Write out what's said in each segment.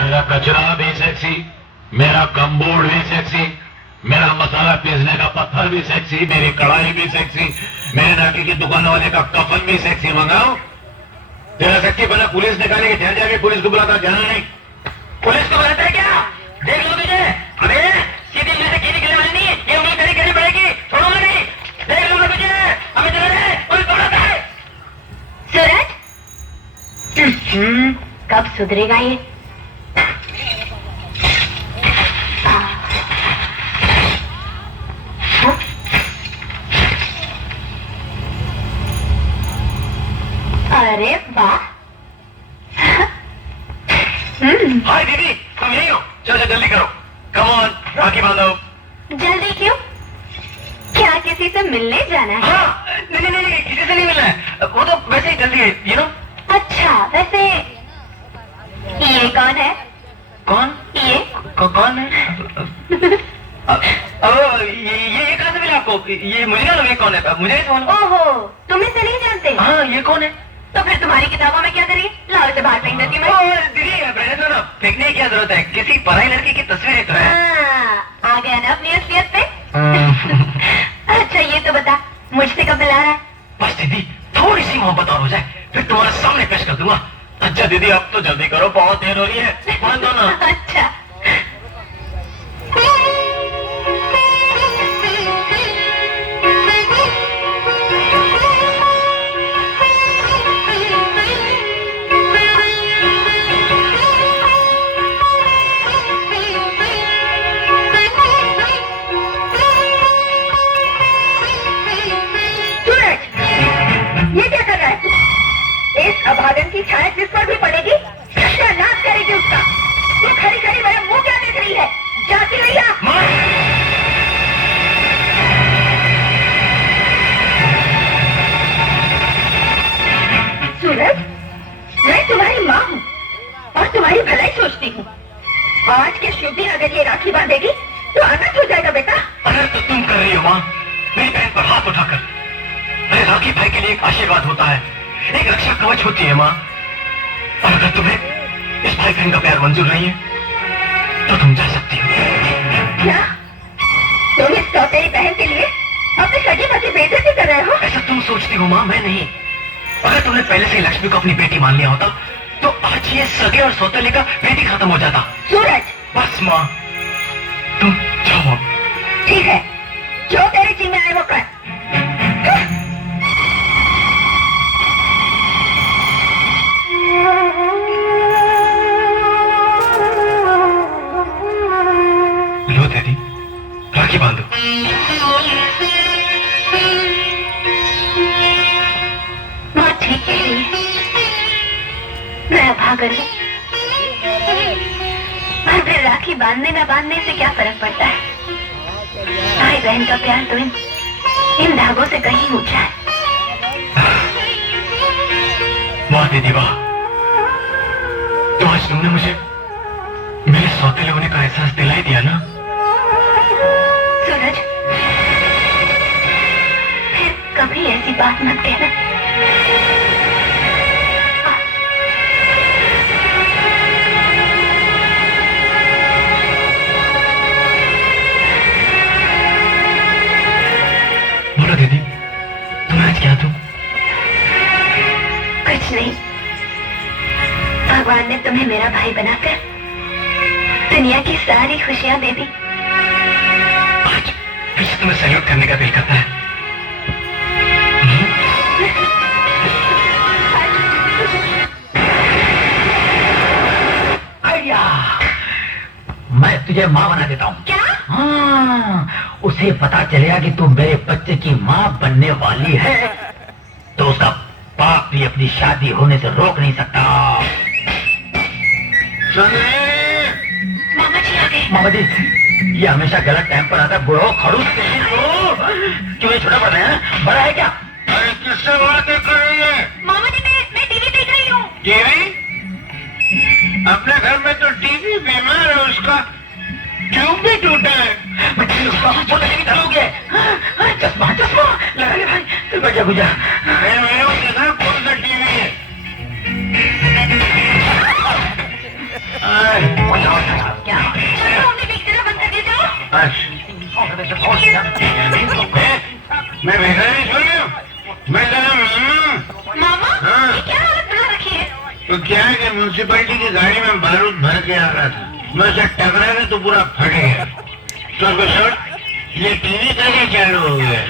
मेरा कचरा भी सेक्सी, मेरा कम्बोर्ड भी सेक्सी, मेरा मसाला पीसने का पत्थर भी सेक्सी, मेरी कढ़ाई भी सेक्सी, मेरे नाकी की दुकान वाले का कफन भी सेक्सी। मंगाओ तेरा सेक्सी बना पुलिस निकाले के ध्यान जाके पुलिस को बुलाता, जाना नहीं। पुलिस को बुलाता है क्या? देख लो तुझे। अबे सीधी में से की निकलने वाली नहीं, ये उंगली खड़ी करनी पड़ेगी, छोड़ूंगा नहीं। देख लूंगा तुझे। अबे चलो रे, पुलिस को बुलाता है। सूरज कब सुधरेगा ये? अरे वाह। हाय दीदी, तुम यही हो? चलो जल्दी करो, कम ऑन, राखी बांधो। जल्दी क्यों? क्या किसी से मिलने जाना है? हाँ, नहीं, किसी से नहीं मिलना है, वो तो वैसे ही जल्दी है, यू नो। अच्छा, वैसे ये कौन है? कौन? ये कौन है? ये कहाँ से मिला आपको? ये मुझे क्या लगे कौन है? मुझे कौन? ओहो, तुम इसे नहीं जानते? हाँ, ये कौन है? तो फिर तुम्हारी किताबों में क्या करिए? लाओ इसे बाहर फेंक देती हूँ मैं। दीदी रहने दो ना, फेंकने की क्या जरूरत है? किसी पराई लड़की की तस्वीर तो है। आ गया ना अपनी असलियत पे। अच्छा ये तो बता, मुझसे कब मिला रहा है? बस दीदी थोड़ी सी मोहब्बत और हो जाए, फिर तुम्हारे सामने पेश कर दूंगा। अच्छा दीदी अब तो जल्दी करो, बहुत देर हो रही है, मान दो ना। अच्छा ये क्या कर रहा है? इस अभागन की छाया जिस पर भी पड़ेगी नाश करेगी उसका। वो खड़ी खड़ी मेरा मुंह क्या देख रही है? जाती भैया। सूरज, मैं तुम्हारी माँ हूँ और तुम्हारी भलाई सोचती हूँ। आज के शुभ दिन अगर ये राखी बांधेगी तो अनर्थ हो जाएगा बेटा। अनर्थ तो तुम कर रही हो माँ, मेरी बहन पर हाथ उठाकर। अरे राखी भाई के लिए एक आशीर्वाद होता है, एक रक्षा कवच होती है माँ। और अगर तुम्हें इस भाई बहन का प्यार मंजूर नहीं है तो तुम जा सकती हो। क्या तुम इस सौतेली बहन के लिए अपने सगे बच्चे बेइज्जती कर रहे हो? ऐसा तुम सोचती हो माँ, मैं नहीं। अगर तुमने पहले से लक्ष्मी को अपनी बेटी मान लिया होता तो आज ये सगे और सौतेले का भेद ही खत्म हो जाता। सूरज बस माँ तुम जाओ। ठीक है, जो तेरी जी में आए वो कर। लो दीदी राखी बांधो। माँ ठीक कह रही है, मैं अभागन हूँ। और फिर राखी बांधने न बांधने से क्या फर्क पड़ता है? भाई बहन का प्यार तो इन धागों से कहीं ऊंचा है। वाह दीदी वाह, तो आज तुमने मुझे मेरे सौतेले होने का एहसास दिलाई दिया ना। सूरज फिर कभी ऐसी बात मत कहना। बोलो दीदी तुम्हें आज क्या दूं? कुछ नहीं, भगवान ने तुम्हें मेरा भाई बनाकर दुनिया की सारी खुशियां दे दी। आज फिर से तुम्हें सैल्यूट करने का दिल करता है। मैं तुझे माँ बना देता हूँ। क्या? हाँ, उसे पता चलेगा कि तू मेरे बच्चे की माँ बनने वाली है तो उसका बाप भी अपनी शादी होने से रोक नहीं सकता। मामा जी आ गए। मामा जी ये हमेशा गलत टाइम पर आता है, बुढ़ो खड़ूस। क्यों ये छोटा पड़ रहा है? बड़ा है क्या? अरे किससे बातें कर रही है? मामा जी मैं टीवी देख रही हूँ। टीवी? अपने घर में तो टीवी बीमार है, उसका ट्यूब भी टूटा है। चश्मा चश्मा लगा ले भाई, तू बचा गुजा। मैंने देखा कौन सा टीवी है? क्या? हमने पिक्चर बंद कर दिया। मैं भिखारी थोड़ी हूँ, मैं तेरा मामा हाँ। ये क्या हालत बना रखी है? तो क्या है कि म्यूनसिपैलिटी की गाड़ी में बारूद भर के आ रहा था, मैं उसे टकरा के तो पूरा फट गया। तो सर ये टीवी कैसे चालू हो गया?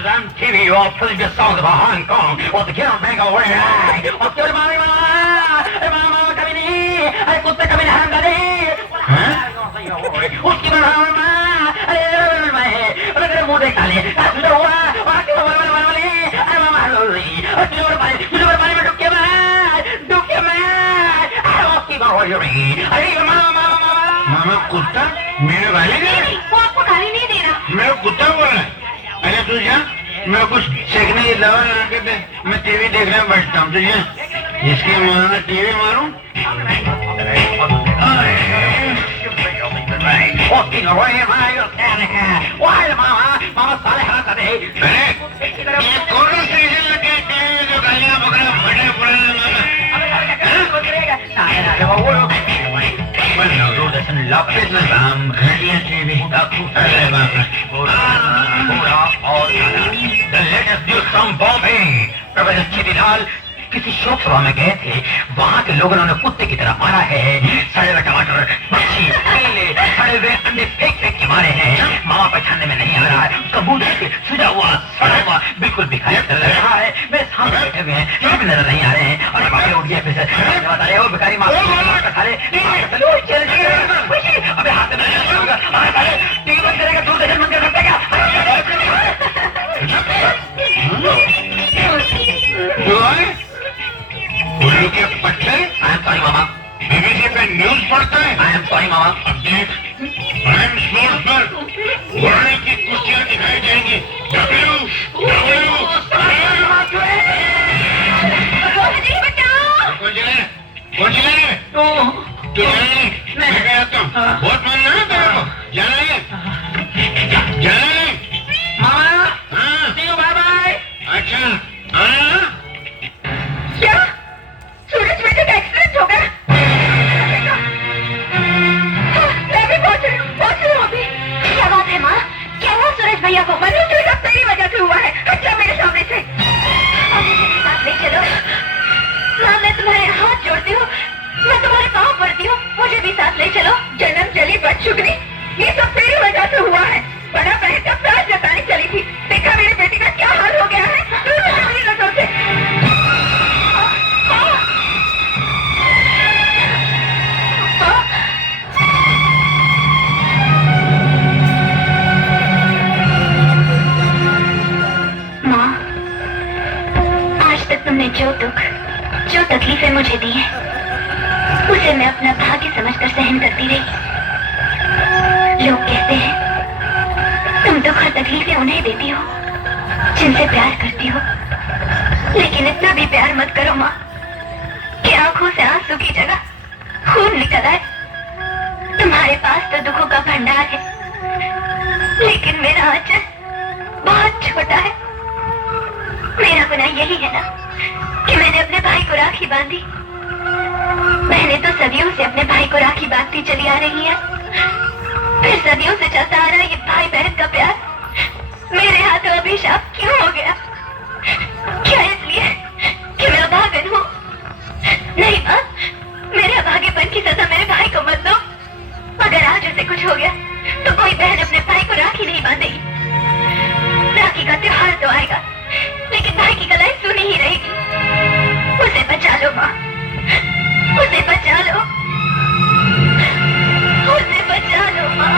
TV or putting the songs about Hong Kong or the Kill Bank or where or kill मामा कभी नहीं, अरे कुत्ते कभी नहीं हराम करे। उसकी अरे तेरे मुंह देख डाले, सुधर हुआ और क्यों अरे मामा तुझे पानी में डूब के मार, अरे मामा कुत्ता मेरे वाले नहीं, वो आपको गाली नहीं दे रहा। मेरा कुत्ता बोल रहा है। अरे तू जा, मैं कुछ सेकने की दवा ला के दे, मैं टीवी देखने बैठता हूँ। तुझे जिसकी माँ टीवी मारूं? मामा साले हरा कर दे। अरे ये कौन सा स्टेशन लगे टीवी जो गालियाँ बकरा फटे पुराने मामा? किसी शौक सभा में गए थे, वहाँ के लोगों ने कुत्ते की तरह मारा है, सड़े हुए टमाटर, मच्छी, केले, सड़े हुए अंडे फेंक के मारे हैं। मामा पहचानने में नहीं आ रहा है, उसका मुंह देख के सुझा हुआ सड़ा हुआ बिल्कुल भिखारी लग रहा है। मेरे सामने बैठे हुए हैं, ये भी नजर नहीं आ रहे हैं, और बाकी उठ गया फिर से बता रहे हो भिखारी मार खा ले। अबे हाथ में टीवी बंद करेगा, दूरदर्शन बंद कर सकता क्या? उल्लू के पट्टे? I am sorry mama. BBC पे न्यूज पढ़ता है? आई एम सॉरी मामा। अब देख, प्राइम स्पोर्ट्स पर वर्ल्ड की कुश्तियां दिखाई जाएंगी। डब्ल्यू कौन चला है? कौन चला है? तू जाना नहीं? मैं गया तो बहुत मानना है तेरे को। जाना है? जाना है? मामा हाँ? see you, bye bye। अच्छा, आना? क्या सूरज बेटे का एक्सीडेंट हो गया? मैं भी पहुंच रही हूँ अभी। क्या बात है माँ? क्या हुआ सूरज भैया को? मनु तो सब तेरी वजह से हुआ है। अच्छा मेरे सामने से अब मुझे भी साथ ले चलो। माँ मैं तुम्हारे हाथ जोड़ती हूँ, मैं तुम्हारे पाँव पड़ती हूँ, मुझे भी साथ ले चलो। जन्म चली बच चुकनी, ये सब तेरी वजह से हुआ है। बड़ा बहन का प्यार जताने चली थी, देखा मेरे बेटे का क्या हाल हो गया है। दूर हो जा मेरी नजरों से। माँ, आज तक तुमने जो दुख, जो तकलीफें मुझे दी हैं, उसे मैं अपना भाग्य समझकर सहन करती रही। लोग कहते हैं तुम दुख और तकलीफें उन्हें देती हो जिनसे प्यार करती हो, लेकिन इतना भी प्यार मत करो माँ कि आंखों से आंसू की जगह खून निकल आए। तुम्हारे पास तो दुखों का भंडार है, लेकिन मेरा आंचल बहुत छोटा है। मेरा गुनाह यही है ना कि मैंने अपने भाई को राखी बांधी। मैंने तो सदियों से अपने भाई को राखी बांधती चली आ रही है, फिर सदियों से चलता आ रहा ये भाई बहन का प्यार मेरे हाथों अभिशाप क्यों हो गया? क्या इसलिए कि मैं अभागन हूँ? नहीं माँ, मेरे अभागेपन की सजा मेरे भाई को मत दो। अगर आज उसे कुछ हो गया तो कोई बहन अपने भाई को राखी नहीं बांधेगी। राखी का त्योहार तो आएगा, लेकिन भाई की कलाई सुनी ही रहेगी। उसे बचा लो माँ, उसे बचा लो, उसे बचा लो माँ।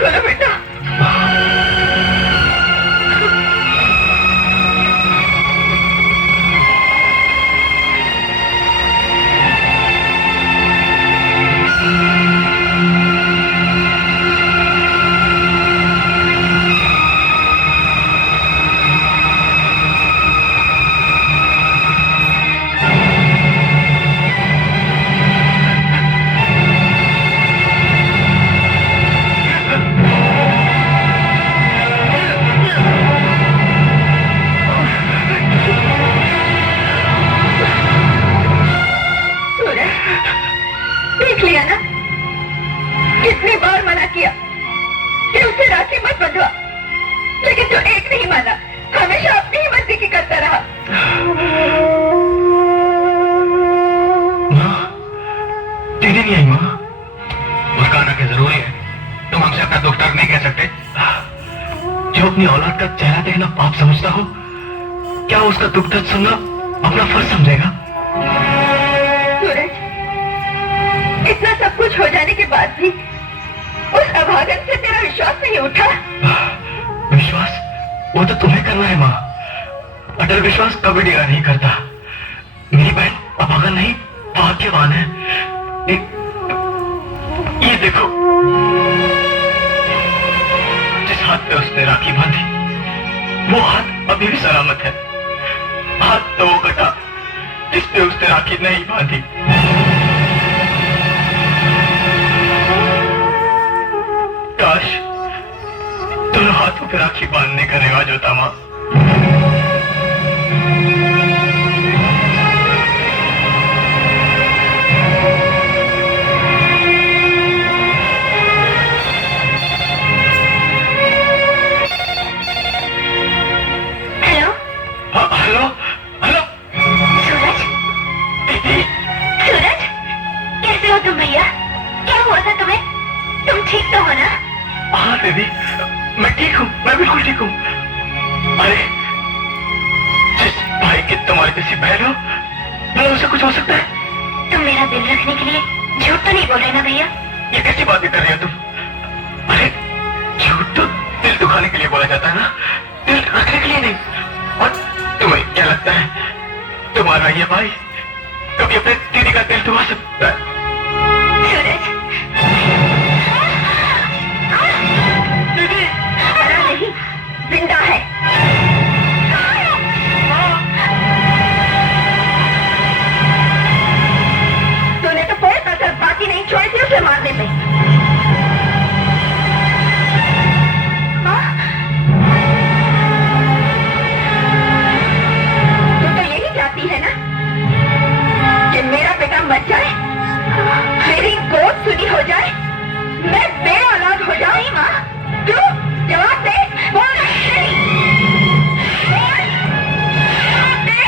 खोलो बेटा। देख लिया ना, कितनी बार मना किया कि उसे राखी मत बंधवा, लेकिन जो एक नहीं माना, हमेशा अपनी ही मर्जी की करता रहा। माँ, दीदी नहीं आई माँ। उसका आना क्या जरूरी है? तुम हमसे अपना दुख दर्द नहीं कह सकते? जो अपनी औलाद का चेहरा देखना पाप समझता हो, क्या उसका दुख दर्द सुनना अपना फर्ज समझेगा? सूरज, इतना सब कुछ हो जाने के बाद भी उस अभागन से तेरा विश्वास नहीं उठा? विश्वास वो तो तुम्हें करना है माँ। अटल विश्वास कभी डिगा नहीं करता। मेरी बहन अभागन नहीं, भाग्यवान है। ये देखो, जिस हाथ पे उसने राखी बांधी, वो हाथ अभी भी सलामत है। हाथ तो वो कटा जिस पे उसने राखी नहीं बांधी। काश दोनों हाथों पे राखी बांधने का रिवाज होता माँ। हेलो हेलो हेलो सूरज, दीदी। सूरज, कैसे हो तुम भैया? क्या हुआ था तुम्हें? तुम ठीक तो हो ना? हाँ दीदी, मैं ठीक हूँ, मैं बिल्कुल ठीक हूँ। अरे जिस भाई की तुम्हारी जैसी बहन हो, भला उसे कुछ हो सकता है? तुम मेरा दिल रखने के लिए झूठ तो नहीं बोल रहे ना भैया? ये कैसी बातें कर रही हो तुम? अरे झूठ तो दिल दुखाने के लिए बोला जाता है ना, दिल रखने के लिए नहीं। और तुम्हें क्या लगता है तुम्हारा ये भाई कभी अपने दीदी का दिल दुखा सकता है? सूरज, दीदी मरा नहीं, जिंदा है। तूने तो कोई कसर बाकी नहीं छोड़ी थी उसे मारने में। हाँ? तू तो यही चाहती है ना कि मेरा बेटा मर जाए, मेरी गोद सुनी हो जाए, मैं बेऔलाद हो जाऊं? माँ, क्यों? जवाब दे, बोल नहीं। बोल, जवाब दे।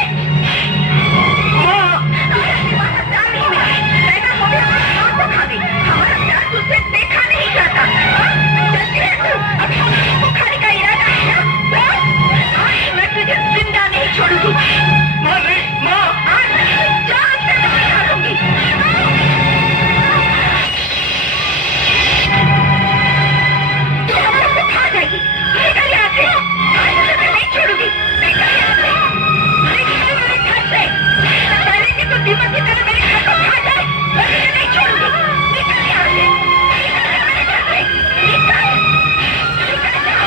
हमारा प्यार नहीं मिला, पैदा हो गया और मौत को खा गई। हमारा प्यार तुझसे देखा नहीं जाता। जल्दी है तू, अब हमको खाने का इरादा है ना? बोल, आज मैं तुझे जिंदा नहीं छोड़ूंगी। माँ नहीं, माँ। आज मैं जान से मार डालूंगी। तू हमारे को खा जाएगी। निकल यहाँ से। आज तुझे मैं नहीं छोड़ूंगी। निकल यहाँ से। निकल मेरे घर से। पहले कि तू दीमक की तरह मेरे घर को खा जाए, मैं तुझे नहीं छोड़ूंगी। निकल यहाँ से। निकल मेरे घर से। निकल। निकल जा।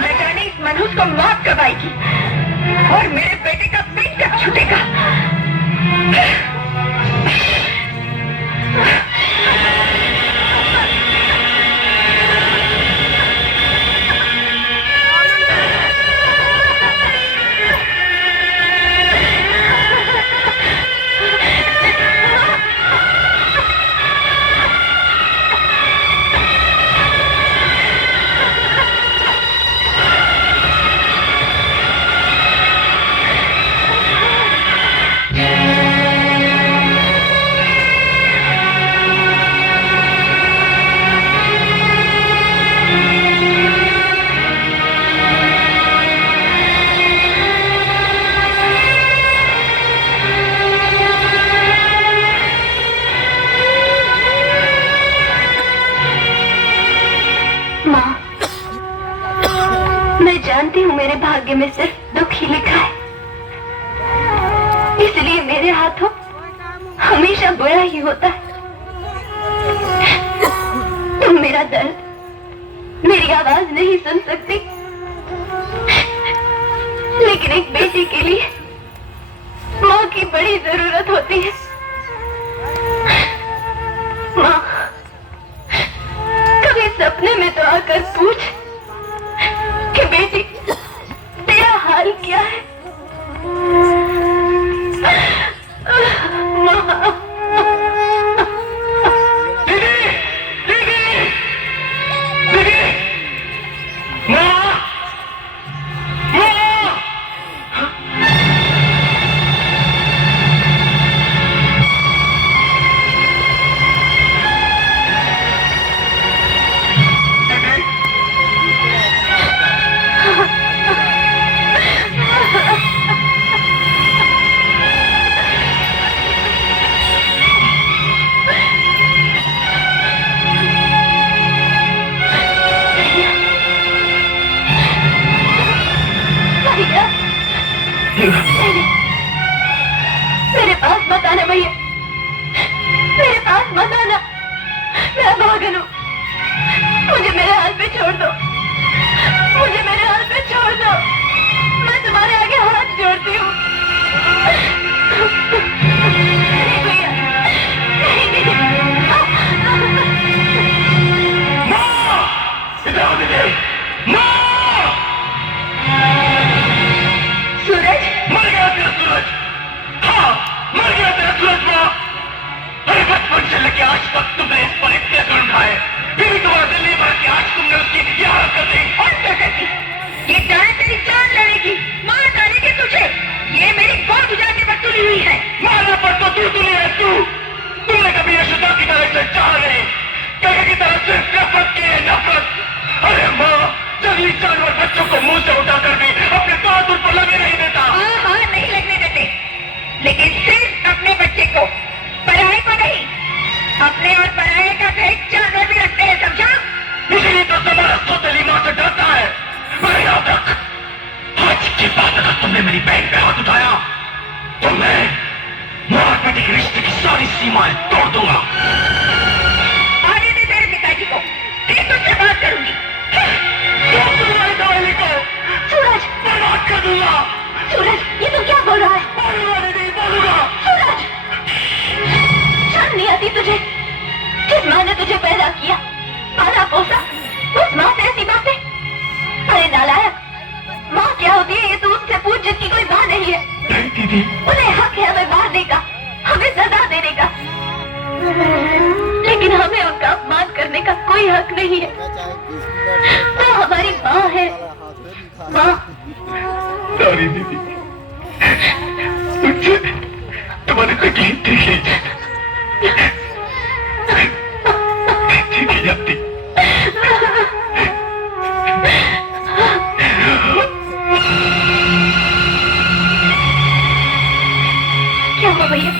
मैं जाने इस मनहूस को मौत कब आएगी और मेरे बेटे का पेट कब छूटेगा। भाग्य में सिर्फ दुख ही लिखा है, इसलिए मेरे हाथों हमेशा बुरा ही होता है। तुम मेरा दर्द, मेरी आवाज नहीं सुन सकती, लेकिन एक बेटी के लिए माँ की बड़ी जरूरत होती है। माँ, कभी सपने में तो आकर पूछ कि बेटी तेरा हाल क्या है। माँ, मेरे पास मत आना भैया, मेरे पास मत आना, मैं पागल हूँ। मुझे मेरे हाल पे छोड़ दो, मुझे मेरे हाल पे छोड़ दो, मैं तुम्हारे आगे हाथ जोड़ती हूँ। नहीं भैया, नहीं, सूरज, मर गया तेरा सूरज। हाँ, मर गया तेरा सूरज। माँ, अरे बचपन से लेके आज तक तुमने इस पर इतने जुल्म ढाए, फिर भी तुम्हारा दिल नहीं भरा कि आज तुमने उसकी ये हालत कर दी। और क्या कहती? ये जान तेरी जान लड़ेगी, मार डालेगी तुझे। ये मेरी बहुत उजागर पर तुली हुई है। मारने पर तो तू तुली है तू। तुमने कभी यशोदा की तरह से चाह नहीं, कहीं की तरह से नफरत की है, नफरत। अरे माँ, जंगली जानवर बच्चों को मुंह से उठाकर भी अपने दांत उन पर लगे नहीं देता। हाँ, नहीं लगने देते, लेकिन सिर्फ अपने बच्चे को, पराये को नहीं। अपने और पराये का भेद जानवर भी रखते हैं, समझा? इसीलिए तो तुम्हारा सोतली माँ से डरता है। मैं याद रख, आज के बाद अगर तुमने मेरी बहन पे हाथ उठाया तो मैं माँ और बेटी के रिश्ते की सारी सीमाएं तोड़ दूंगा। आने दे तेरे पिताजी को, फिर तुझसे बात करूंगी। सूरज, बर्बाद कर दूंगा। सूरज, ये तुम क्या बोल रहा है? नहीं बोलूंगा। सूरज, शर्म नहीं आती तुझे? जिस माँ ने तुझे पैदा किया, पाला पोसा, उस माँ से ऐसी बातें? अरे नालायक, माँ क्या होती है ये तू उससे पूछ जिसकी कोई माँ नहीं है। नहीं दीदी, उन्हें हक है हमें मारने का, हमें सजा देने का, लेकिन हमें उनका अपमान करने का कोई हक नहीं है। वो हमारी माँ है, माँ। सॉरी दीदी, मुझसे तुम्हारी तकलीफ देखी जाती। क्या हुआ भैया?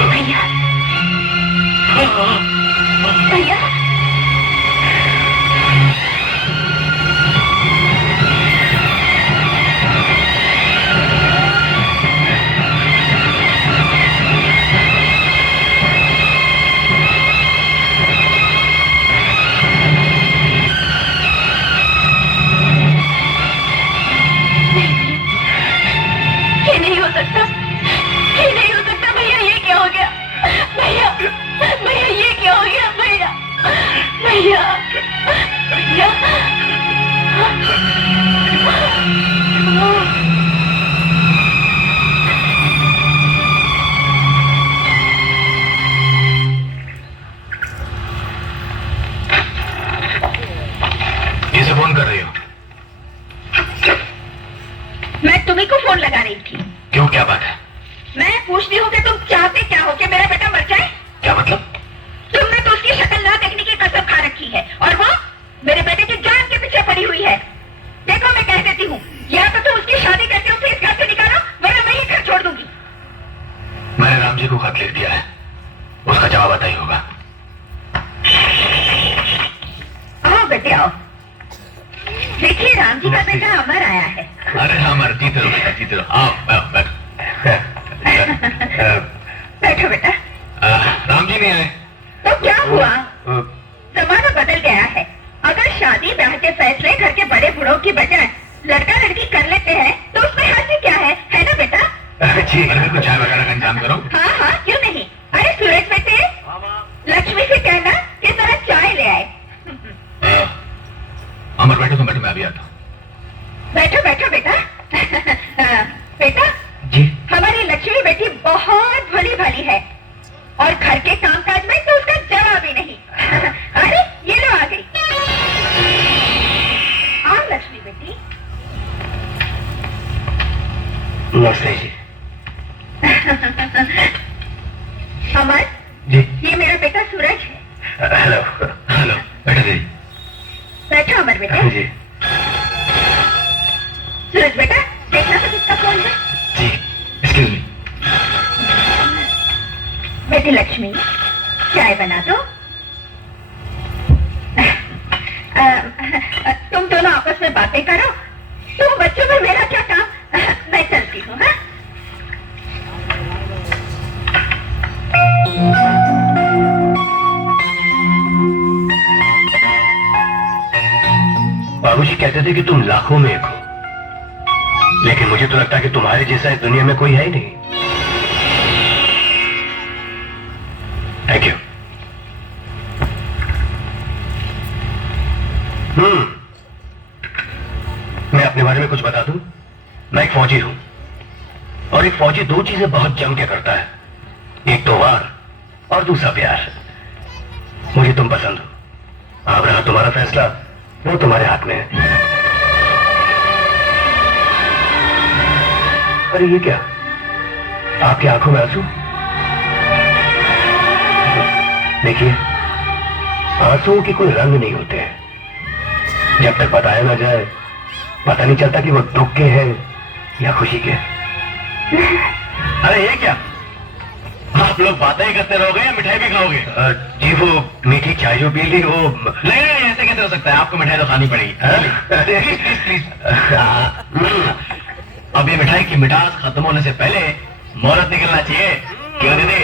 भैया, भैया, ये नहीं हो सकता, ये नहीं हो सकता भैया। ये क्या हो गया भैया? भैया, ये क्या हो गया भैया? भैया, भैया, किसे फोन कर रही हो? मैं तुम्ही को फोन लगा रही थी। क्यों, क्या बात है? मैं पूछती हूँ कि तुम चाहते क्या हो कि मेरा बेटा मर जाए? क्या मतलब? तुमने तो उसकी शक्ल ना देखने की कसम खा रखी है, और वो मेरे बेटे की जान के पीछे पड़ी हुई है। देखो, मैं कह देती हूँ, या तो तुम उसकी शादी करके उसे इस घर से निकालो, वरना मैं ही घर छोड़ दूंगी। मैंने राम जी को खत लिख दिया है, उसका जवाब आता ही होगा। आओ बेटे आओ, राम जी का बेटा अमर आया है। अरे हाँ अमर, जीते रहो बेटा, जीते रहो। आओ बैठो। बैठो बेटा। राम जी नहीं आए तो क्या हुआ? जमाना बदल गया है। अगर शादी ब्याह के फैसले घर के बड़े बूढ़ों की बजाय लड़का लड़की कर लेते हैं तो उसमें हर्ज क्या है ना बेटा? जी, कुछ चाय वगैरह का इंतजाम करो। हाँ हाँ, क्यों नहीं। अरे सूरज बेटे, लक्ष्मी से कहना कि जरा चाय ले आए। अमर बैठो, तुम बैठो, मैं अभी आता हूँ। बैठो बैठो बेटा। बेटा जी। हमारी लक्ष्मी बेटी बहुत भली भाली है और घर के कामकाज में तो उसका जवाब ही नहीं। अरे ये लो आ गई। आओ लक्ष्मी बेटी। नमस्ते जी। अमर जी। ये मेरा बेटा सूरज है। हेलो। हेलो, बैठो दीदी। बैठो अमर बेटा। जी। सूरज बेटा, देखना तो किसका फोन है। जी, एक्सक्यूज मी। बेटी लक्ष्मी, चाय बना दो। तुम दोनों आपस में बातें करो। तुम बच्चों में मेरा क्या काम? मैं चलती हूँ। हाँ? बाबूजी कहते थे कि तुम लाखों में एक हो, लेकिन मुझे तो लगता है कि तुम्हारे जैसा इस दुनिया में कोई है ही नहीं। Thank you. मैं अपने बारे में कुछ बता दूं? मैं एक फौजी हूं, और एक फौजी दो चीजें बहुत जम के करता है, एक तो वार और दूसरा प्यार। मुझे तुम पसंद हो। अब रहा तुम्हारा फैसला, वो तुम्हारे हाथ में है। अरे ये क्या, आपकी आंखों में आंसू? देखिए, आंसुओं के कोई रंग नहीं होते हैं। जब तक बताया ना जाए, पता नहीं चलता कि वो दुख के हैं या खुशी के। अरे ये क्या, आप लोग बातें ही करते रहोगे या मिठाई भी खाओगे? जी वो मीठी चाय जो पी ली वो। नहीं नहीं, ऐसे कैसे हो सकता है? आपको मिठाई तो खानी पड़ेगी। Please please please. अब ये मिठाई की मिठास खत्म होने से पहले मुहूर्त निकलना चाहिए, क्यों दीदी?